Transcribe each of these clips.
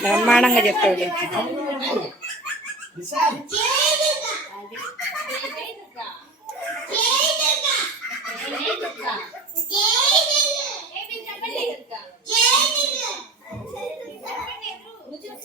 బ్రహ్మాండంగా చెప్తాడు జై దుర్గా జై దుర్గా జై దుర్గా జై దుర్గా జై భవాని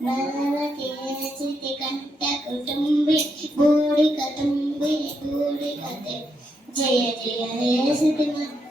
బలవతి చితి కంఠ కుటుంబి గూడి కటుంబి గూడి కతే జయ జయ హే సిద్ధిమ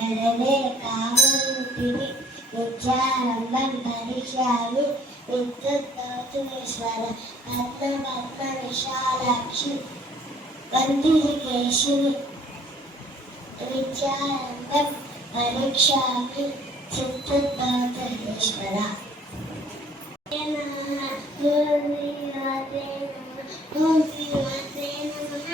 నరవే కామరూపిణి విద్యారంభం పరిశాలి విద్యుద్గౌతమేశ్వర పద్మ పద్మ విశాలాక్షి విద్యారంభం పరీక్షామి శ్రీమాతే నమః ఓం శ్రీమాతే నమః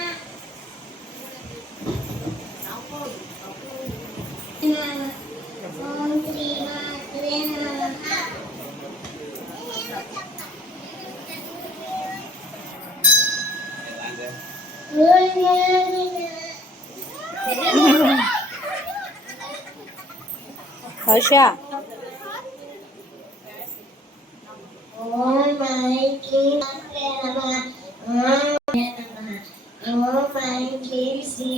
ఓం శ్రీమాత్రే నమః బహుశా ఓం ఐక్రీ మాత్రే నమః ఓం నమః ఓం ఐక్రీ శ్రీమాత్రాయ ఆడు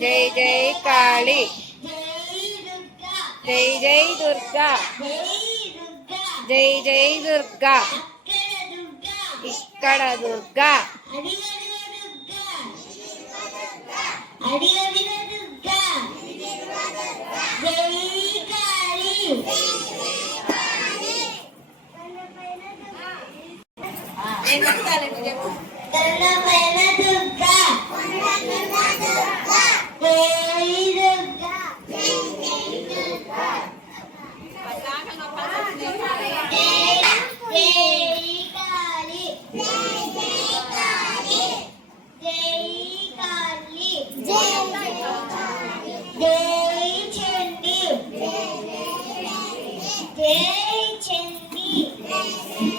జై జై కాళి. కాళీ జై జై దుర్గా. జై జై దుర్గా. దుర్గా. ఇక్కడ దుర్గా దుర్గా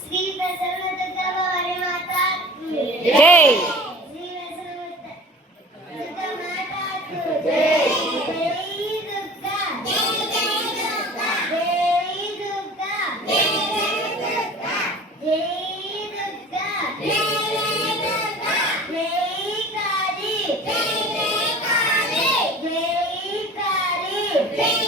శ్రీ ప్రసన్న దుర్గా వారి మాత జై కాళీ జై